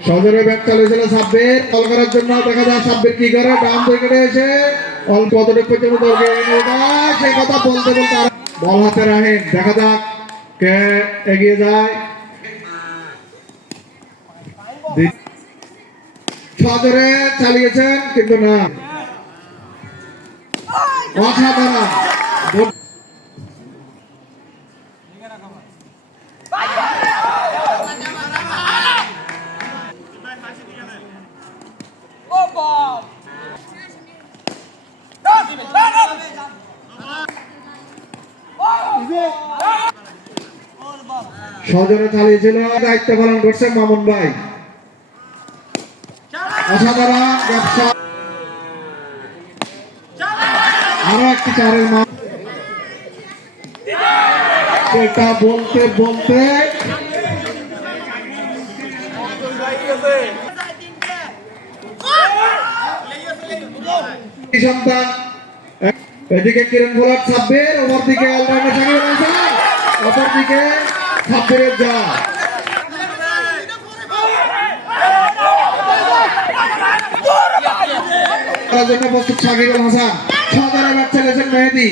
সজরে bat চালিয়েছিল সাব্বির বল করার জন্য দেখা যায় সাব্বির কি করে ডান উইকেটে এসে অল্প কতটুকু পর্যন্ত দৌড়ে সে কথা বলতে বলতে বল হাতে রাহেন দেখা যাক কে এগিয়ে যায় সজরে চালিয়েছেন কিন্তু না অসাধারণ সজরে চালিয়েছিল দায়িত্ব পালন করছে মামুন ভাই অসাধারণ ব্যবসা আরো একটি চারের মান এটা বলতে বলতে সন্তান এদিকে কিরণ বোলার সাব্বির অপরদিকে অলরাউন্ডার সাকিব আল হাসান অপরদিকে সাব্বিরের যা জন্য প্রস্তুত সাকিব আল হাসান সদরে ব্যাট চালিয়েছেন মেহেদী